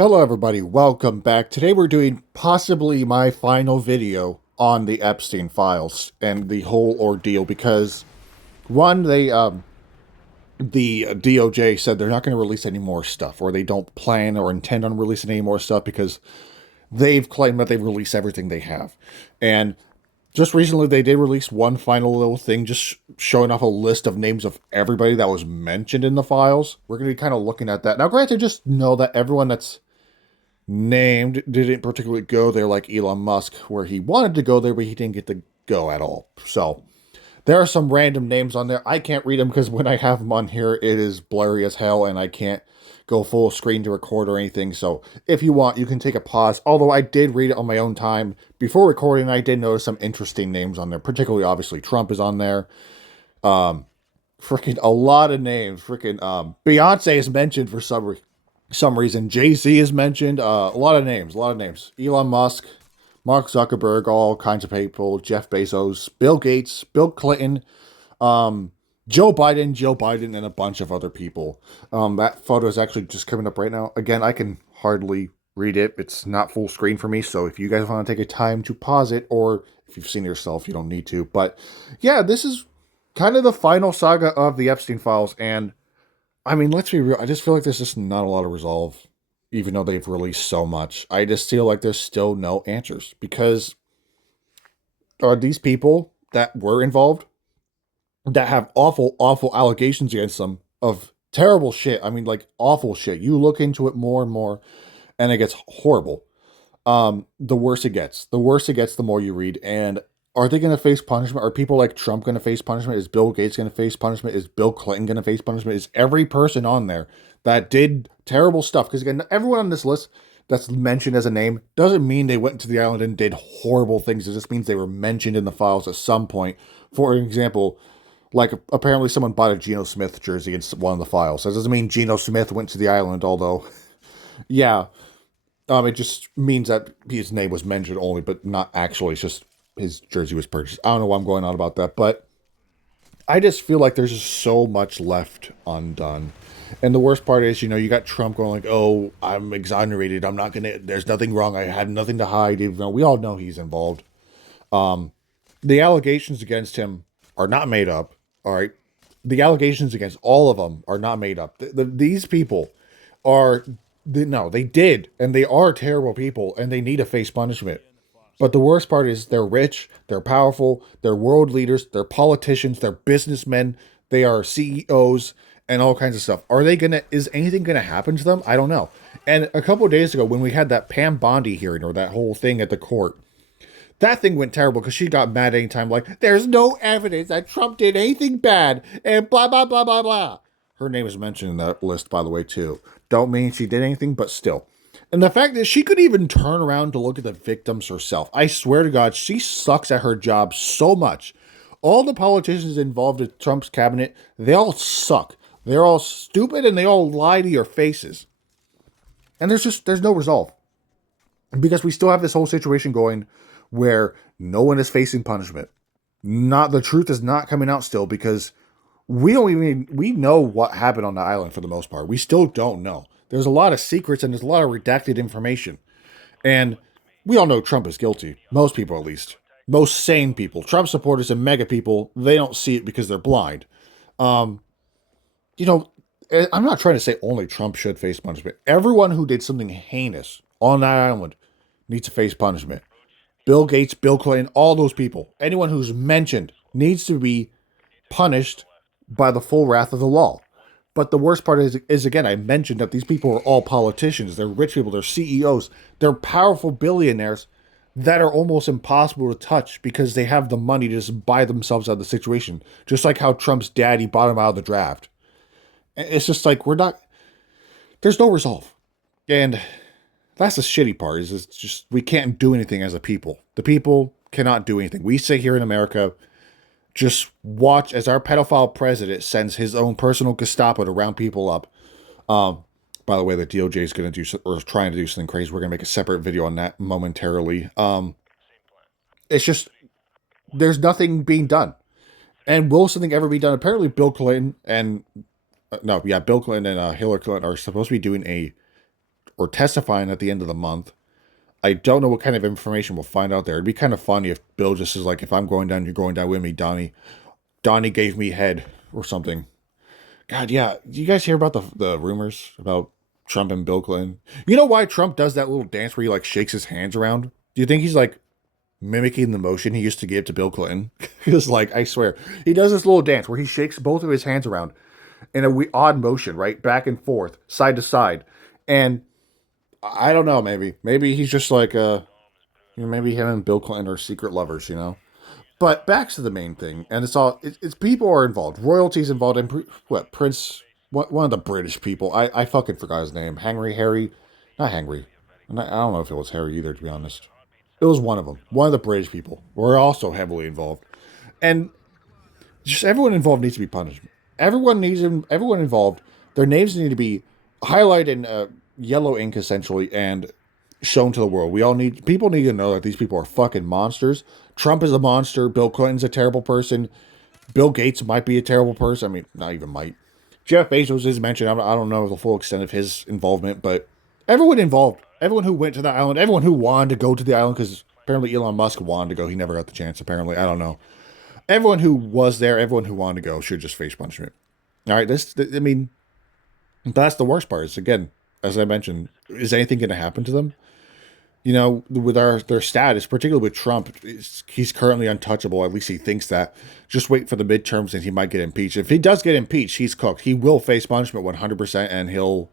Hello everybody, welcome back. Today we're doing possibly my final video on the Epstein Files and the whole ordeal because one, the DOJ said they're not going to release any more stuff, or they don't plan or intend on releasing any more stuff because they've claimed that they've released everything they have. And just recently they did release one final little thing just showing off a list of names of everybody that was mentioned in the files. We're going to be kind of looking at that. Now granted, just know that everyone that's named didn't particularly go there like Elon Musk, where he wanted to go there, but he didn't get to go at all. So there are some random names on there. I can't read them because when I have them on here, it is blurry as hell, and I can't go full screen to record or anything. So if you want, you can take a pause. Although I did read it on my own time before recording, I did notice some interesting names on there. Particularly, obviously, Trump is on there. Freaking a lot of names. Freaking Beyonce is mentioned for some reason. Jay-Z is mentioned. A lot of names. Elon Musk, Mark Zuckerberg, all kinds of people. Jeff Bezos, Bill Gates, Bill Clinton, Joe Biden, and a bunch of other people. That photo is actually just coming up right now. Again, I can hardly read it. It's not full screen for me, so if you guys want to take a time to pause it, or if you've seen it yourself, you don't need to. But yeah, this is kind of the final saga of the Epstein Files, and I mean, let's be real. I just feel like there's just not a lot of resolve, even though they've released so much. I just feel like there's still no answers because are these people that were involved that have awful, awful allegations against them of terrible shit. I mean, like awful shit. You look into it more and more, and it gets horrible. The worse it gets. The worse it gets, the more you read. And are they going to face punishment? Are people like Trump going to face punishment? Is Bill Gates going to face punishment? Is Bill Clinton going to face punishment? Is every person on there that did terrible stuff? Because again, everyone on this list that's mentioned as a name doesn't mean they went to the island and did horrible things. It just means they were mentioned in the files at some point. For example, like apparently someone bought a Geno Smith jersey in one of the files. That doesn't mean Geno Smith went to the island, although, yeah, it just means that his name was mentioned only, but not actually. It's just his jersey was purchased. I don't know why I'm going on about that, but I just feel like there's just so much left undone. And the worst part is, you got Trump going like, oh, I'm exonerated. I'm not going to, there's nothing wrong. I had nothing to hide, even though we all know he's involved. The allegations against him are not made up. All right. The allegations against all of them are not made up. These people are, no, they did. And they are terrible people, and they need to face punishment. But the worst part is they're rich, they're powerful, they're world leaders, they're politicians, they're businessmen, they are CEOs, and all kinds of stuff. Is anything gonna happen to them? I don't know. And a couple of days ago, when we had that Pam Bondi hearing, or that whole thing at the court, that thing went terrible because she got mad anytime, like, there's no evidence that Trump did anything bad, and blah, blah, blah, blah, blah. Her name is mentioned in that list, by the way, too. Don't mean she did anything, but still. And the fact that she could even turn around to look at the victims herself. I swear to God, she sucks at her job so much. All the politicians involved in Trump's cabinet, they all suck. They're all stupid and they all lie to your faces. And there's no resolve. Because we still have this whole situation going where no one is facing punishment. The truth is not coming out still because we know what happened on the island for the most part. We still don't know. There's a lot of secrets and there's a lot of redacted information. And we all know Trump is guilty. Most people, at least. Most sane people. Trump supporters and mega people, they don't see it because they're blind. I'm not trying to say only Trump should face punishment. Everyone who did something heinous on that island needs to face punishment. Bill Gates, Bill Clinton, all those people. Anyone who's mentioned needs to be punished by the full wrath of the law. But the worst part is again, I mentioned that these people are all politicians. They're rich people. They're CEOs. They're powerful billionaires that are almost impossible to touch because they have the money to just buy themselves out of the situation. Just like how Trump's daddy bought him out of the draft. It's just like there's no resolve. And that's the shitty part is it's just we can't do anything as a people. The people cannot do anything. We sit here in America, just watch as our pedophile president sends his own personal Gestapo to round people up. By the way, the DOJ is going to do or trying to do something crazy. We're going to make a separate video on that momentarily. It's just there's nothing being done. And will something ever be done? Apparently, Bill Clinton and Bill Clinton and Hillary Clinton are supposed to be doing or testifying at the end of the month. I don't know what kind of information we'll find out there. It'd be kind of funny if Bill just is like, if I'm going down, you're going down with me, Donnie. Donnie gave me head or something. God, yeah. Do you guys hear about the rumors about Trump and Bill Clinton? You know why Trump does that little dance where he like shakes his hands around? Do you think he's like mimicking the motion he used to give to Bill Clinton? Because like, I swear, he does this little dance where he shakes both of his hands around in a odd motion, right? Back and forth, side to side. And I don't know, maybe he's just like maybe him and Bill Clinton are secret lovers, you know. But back to the main thing, and it's people are involved, royalties involved, and what Prince, one of the British people, I fucking forgot his name, Harry, not Henry, I don't know if it was Harry either, to be honest. It was one of them, one of the British people, were also heavily involved, and just everyone involved needs to be punished. Everyone involved, their names need to be highlighted in yellow ink essentially, and shown to the world. People need to know that these people are fucking monsters. Trump is a monster. Bill Clinton's a terrible person. Bill Gates might be a terrible person. I mean, not even might. Jeff Bezos is mentioned. I don't know the full extent of his involvement, but everyone involved, everyone who went to the island, everyone who wanted to go to the island, because apparently Elon Musk wanted to go. He never got the chance, apparently. I don't know. Everyone who was there, everyone who wanted to go should just face punishment. All right, I mean, that's the worst part. Is, again, as I mentioned, is anything going to happen to them? You know, with their status, particularly with Trump, he's currently untouchable. At least he thinks that. Just wait for the midterms and he might get impeached. If he does get impeached, he's cooked. He will face punishment 100%, and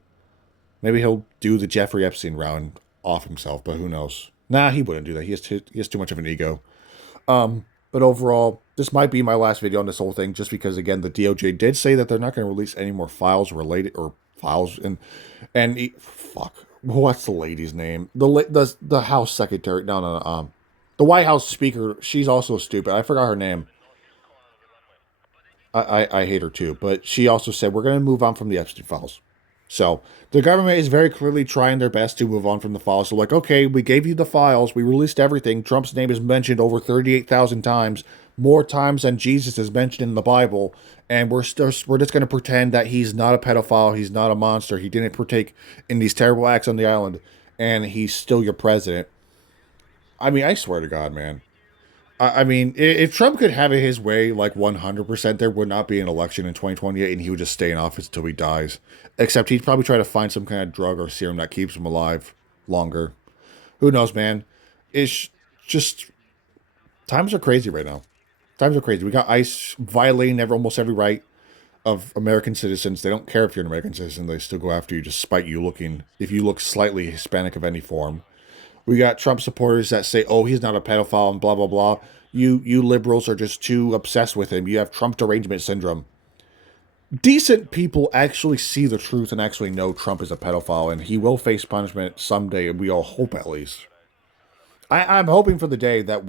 maybe he'll do the Jeffrey Epstein round off himself, but who knows? Nah, he wouldn't do that. He has too much of an ego. But overall, this might be my last video on this whole thing, just because again the DOJ did say that they're not going to release any more files related or files fuck. What's the lady's name? The House Secretary. No. The White House Speaker. She's also stupid. I forgot her name. I hate her too. But she also said we're going to move on from the Epstein Files. So the government is very clearly trying their best to move on from the files. So like, okay, we gave you the files. We released everything. Trump's name is mentioned over 38,000 times, more times than Jesus is mentioned in the Bible. And we're just going to pretend that he's not a pedophile. He's not a monster. He didn't partake in these terrible acts on the island. And he's still your president. I mean, I swear to God, man. I mean, if Trump could have it his way, like 100%, there would not be an election in 2028, and he would just stay in office until he dies. Except he'd probably try to find some kind of drug or serum that keeps him alive longer. Who knows, man? It's just, times are crazy right now. Times are crazy. We got ICE violating almost every right of American citizens. They don't care if you're an American citizen. They still go after you despite you looking, if you look slightly Hispanic of any form. We got Trump supporters that say, oh, he's not a pedophile and blah, blah, blah. You liberals are just too obsessed with him. You have Trump derangement syndrome. Decent people actually see the truth and actually know Trump is a pedophile, and he will face punishment someday, we all hope at least. I'm hoping for the day that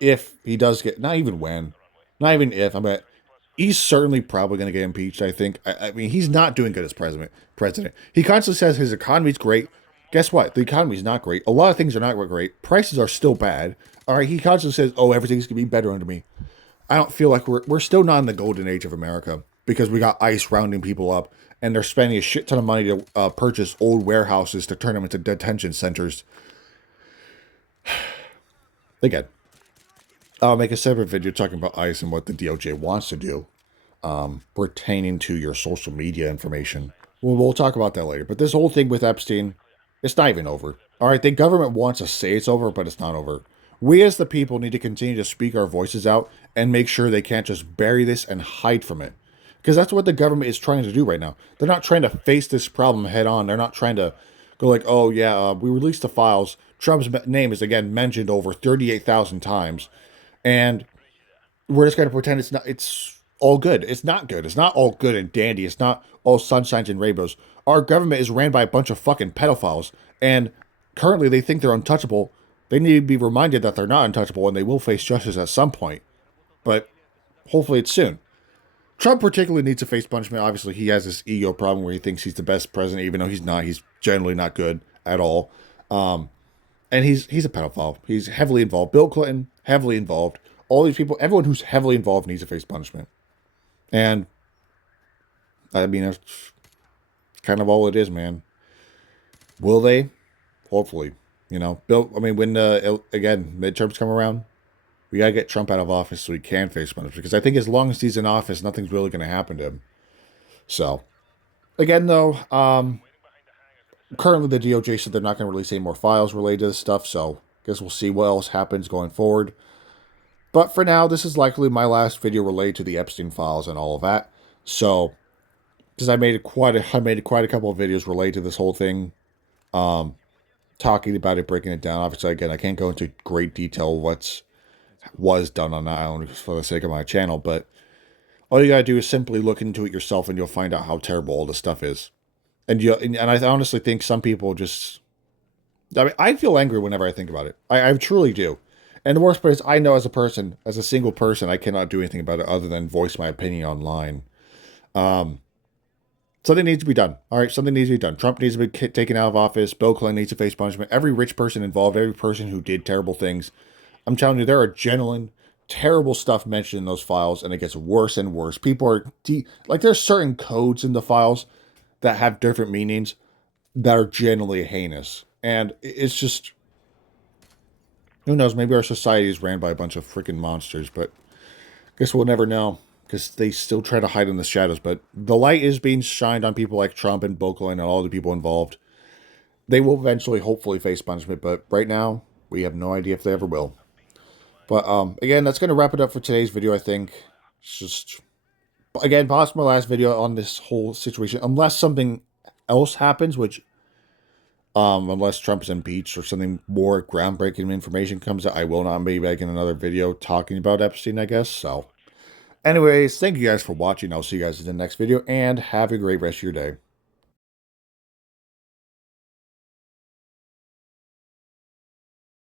if he does get, not even if, he's certainly probably going to get impeached, I think. I mean, he's not doing good as president. He constantly says his economy's great. Guess what? The economy's not great. A lot of things are not great. Prices are still bad. All right, he constantly says, oh, everything's going to be better under me. I don't feel like we're still not in the golden age of America, because we got ICE rounding people up, and they're spending a shit ton of money to purchase old warehouses to turn them into detention centers. Again, I'll make a separate video talking about ICE and what the DOJ wants to do pertaining to your social media information. We'll talk about that later. But this whole thing with Epstein, it's not even over. All right, the government wants to say it's over, but it's not over. We as the people need to continue to speak our voices out and make sure they can't just bury this and hide from it. Because that's what the government is trying to do right now. They're not trying to face this problem head on. They're not trying to go like, oh yeah, we released the files. Trump's name is again mentioned over 38,000 times. And we're just going to pretend it's all good. It's not good. It's not all good and dandy. It's not all sunshines and rainbows. Our government is ran by a bunch of fucking pedophiles. And currently they think they're untouchable. They need to be reminded that they're not untouchable, and they will face justice at some point. But hopefully it's soon. Trump particularly needs to face punishment. Obviously, he has this ego problem where he thinks he's the best president, even though he's not. He's generally not good at all. And he's a pedophile. He's heavily involved. Bill Clinton, heavily involved. All these people, everyone who's heavily involved needs to face punishment. And, I mean, that's kind of all it is, man. Will they? Hopefully. You know, Bill. I mean, when again midterms come around, we gotta get Trump out of office so he can face punishment. Because I think as long as he's in office, nothing's really going to happen to him. So again, though, currently the DOJ said they're not going to release any more files related to this stuff. So I guess we'll see what else happens going forward. But for now, this is likely my last video related to the Epstein files and all of that. So because I made quite a couple of videos related to this whole thing. Um, Talking about it, breaking it down. Obviously, again, I can't go into great detail what was done on that island for the sake of my channel, but all you gotta do is simply look into it yourself, and you'll find out how terrible all this stuff is. And I honestly think some people just, I mean, I feel angry whenever I think about it. I truly do. And the worst part is, I know as a person, as a single person, I cannot do anything about it other than voice my opinion online. Um, Something needs to be done. All right, something needs to be done. Trump needs to be taken out of office. Bill Clinton needs to face punishment. Every rich person involved, every person who did terrible things. I'm telling you, there are genuine, terrible stuff mentioned in those files, and it gets worse and worse. People are like, there's certain codes in the files that have different meanings that are genuinely heinous, and it's just, who knows? Maybe our society is ran by a bunch of freaking monsters, but I guess we'll never know because they still try to hide in the shadows. But the light is being shined on people like Trump and Bill Clinton and all the people involved. They will eventually, hopefully, face punishment, but right now, we have no idea if they ever will. But again, that's going to wrap it up for today's video, I think. It's just, again, possibly my last video on this whole situation, unless something else happens, which, unless Trump's impeached or something more groundbreaking information comes out, I will not be making another video talking about Epstein, I guess. So, anyways, thank you guys for watching. I'll see you guys in the next video, and have a great rest of your day.